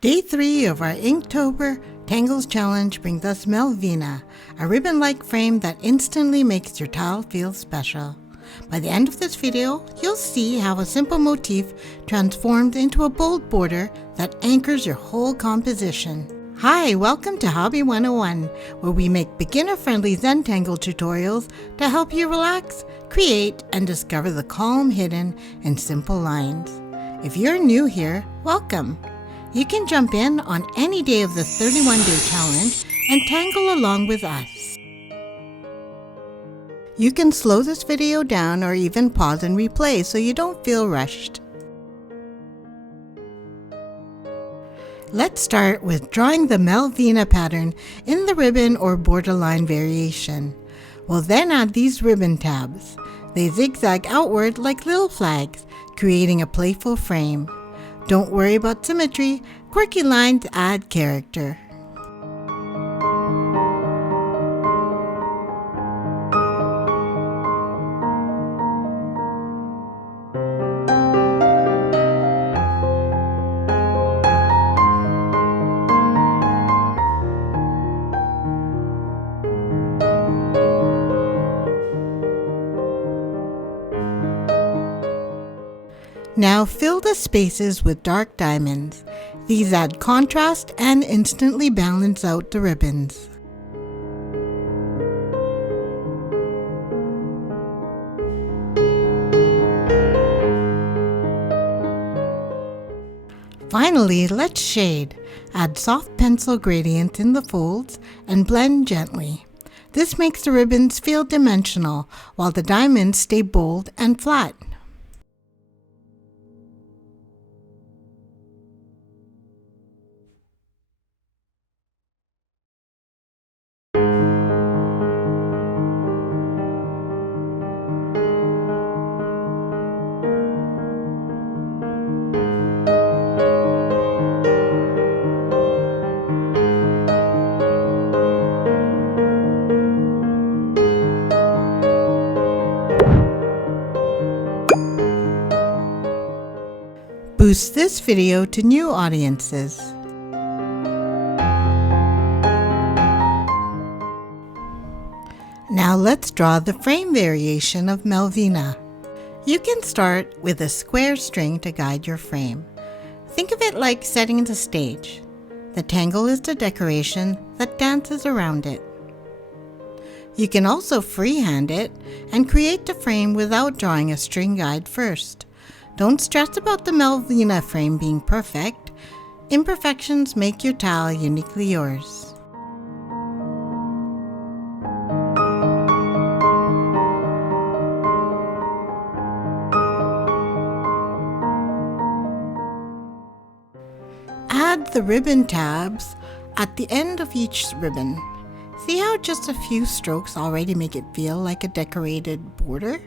Day 3 of our Inktober Tangles challenge brings us Melvina, a ribbon-like frame that instantly makes your tile feel special. By the end of this video, you'll see how a simple motif transforms into a bold border that anchors your whole composition. Hi, welcome to Hobby 101, where we make beginner-friendly Zentangle tutorials to help you relax, create, and discover the calm hidden in simple lines. If you're new here, welcome. You can jump in on any day of the 31-day challenge and tangle along with us. You can slow this video down or even pause and replay so you don't feel rushed. Let's start with drawing the Melvina pattern in the ribbon or borderline variation. We'll then add these ribbon tabs. They zigzag outward like little flags, creating a playful frame. Don't worry about symmetry, quirky lines add character. Now fill the spaces with dark diamonds. These add contrast and instantly balance out the ribbons. Finally, let's shade. Add soft pencil gradients in the folds and blend gently. This makes the ribbons feel dimensional while the diamonds stay bold and flat. Boost this video to new audiences. Now let's draw the frame variation of Melvina. You can start with a square string to guide your frame. Think of it like setting the stage. The tangle is the decoration that dances around it. You can also freehand it and create the frame without drawing a string guide first. Don't stress about the Melvina frame being perfect. Imperfections make your tile uniquely yours. Add the ribbon tabs at the end of each ribbon. See how just a few strokes already make it feel like a decorated border?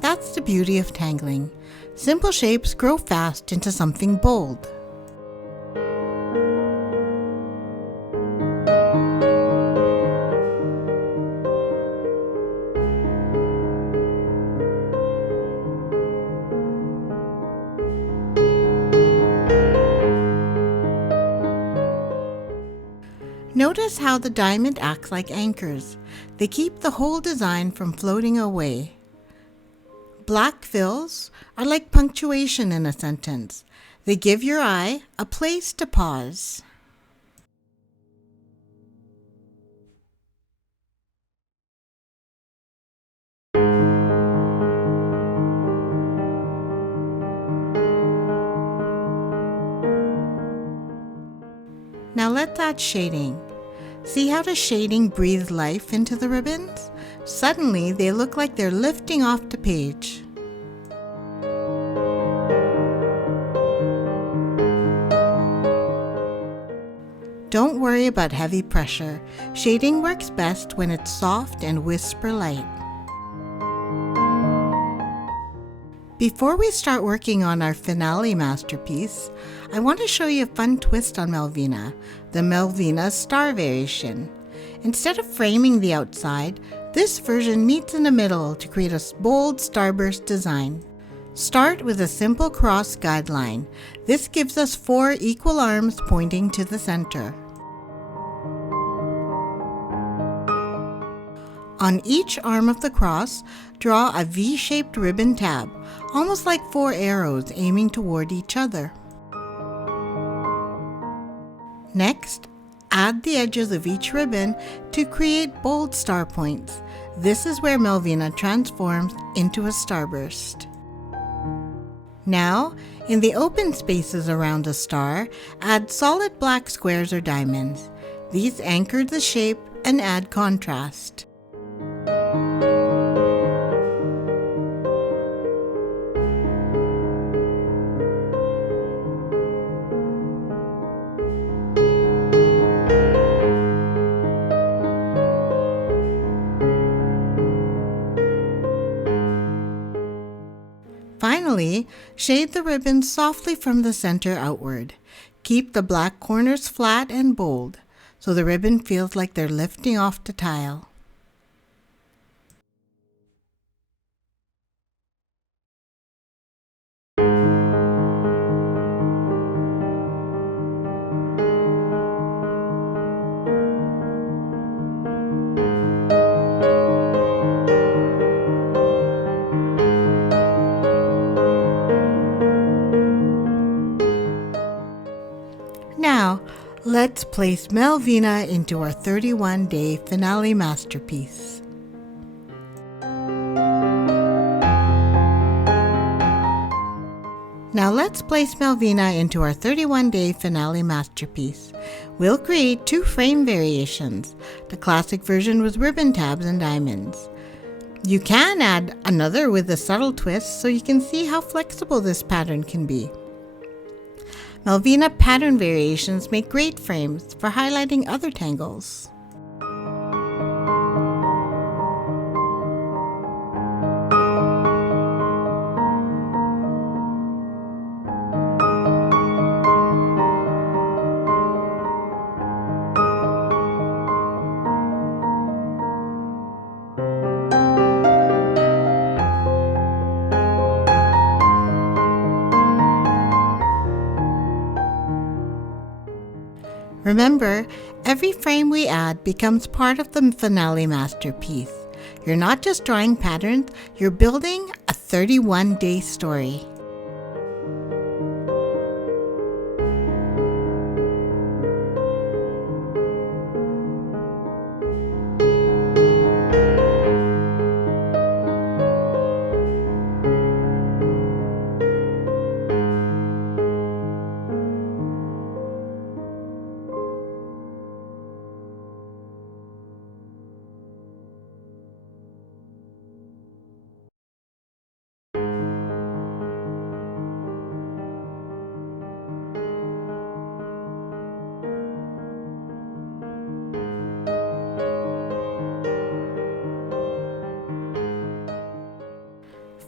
That's the beauty of tangling. Simple shapes grow fast into something bold. Notice how the diamond acts like anchors. They keep the whole design from floating away. Black fills are like punctuation in a sentence. They give your eye a place to pause. Now let's add shading. See how the shading breathes life into the ribbons? Suddenly, they look like they're lifting off the page. Don't worry about heavy pressure. Shading works best when it's soft and whisper light. Before we start working on our finale masterpiece, I want to show you a fun twist on Melvina, the Melvina star variation. Instead of framing the outside, this version meets in the middle to create a bold starburst design. Start with a simple cross guideline. This gives us 4 equal arms pointing to the center. On each arm of the cross, draw a V-shaped ribbon tab, almost like 4 arrows aiming toward each other. Next, add the edges of each ribbon to create bold star points. This is where Melvina transforms into a starburst. Now, in the open spaces around a star, add solid black squares or diamonds. These anchor the shape and add contrast. Finally, shade the ribbon softly from the center outward. Keep the black corners flat and bold, so the ribbon feels like they're lifting off the tile. Now, let's place Melvina into our 31-day finale masterpiece. Now let's place Melvina into our 31-day finale masterpiece. We'll create 2 frame variations, the classic version with ribbon tabs and diamonds. You can add another with a subtle twist so you can see how flexible this pattern can be. Melvina pattern variations make great frames for highlighting other tangles. Remember, every frame we add becomes part of the finale masterpiece. You're not just drawing patterns, you're building a 31-day story.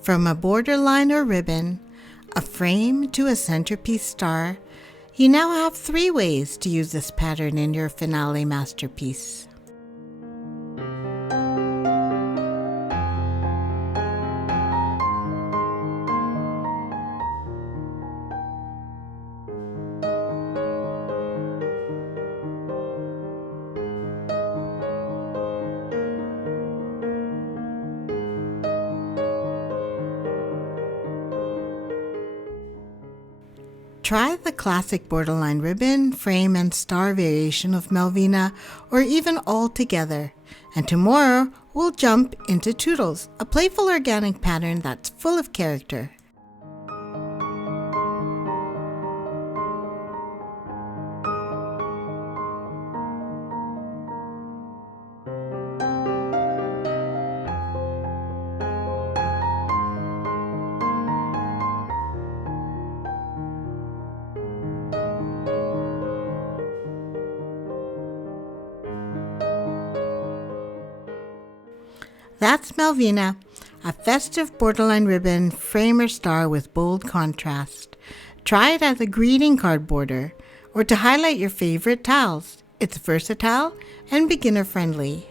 From a borderline or ribbon, a frame to a centerpiece star, you now have 3 ways to use this pattern in your finale masterpiece. Try the classic borderline ribbon, frame, and star variation of Melvina, or even all together. And tomorrow, we'll jump into Toodles, a playful organic pattern that's full of character. That's Melvina, a festive borderline ribbon frame or star with bold contrast. Try it as a greeting card border or to highlight your favorite tiles. It's versatile and beginner friendly.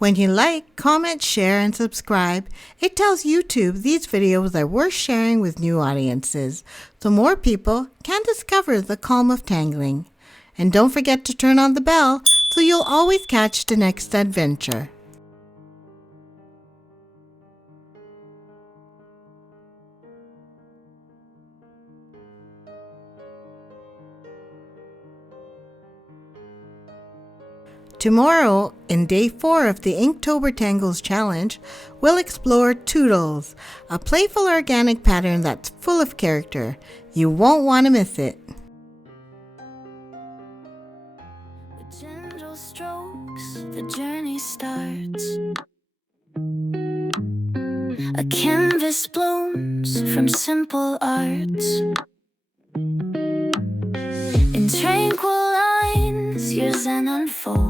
When you like, comment, share, and subscribe, it tells YouTube these videos are worth sharing with new audiences, so more people can discover the calm of tangling. And don't forget to turn on the bell so you'll always catch the next adventure. Tomorrow, in day 4 of the Inktober Tangles challenge, we'll explore Toodles, a playful organic pattern that's full of character. You won't want to miss it. With gentle strokes, the journey starts. A canvas blooms from simple arts. In tranquil lines, your Zen unfolds.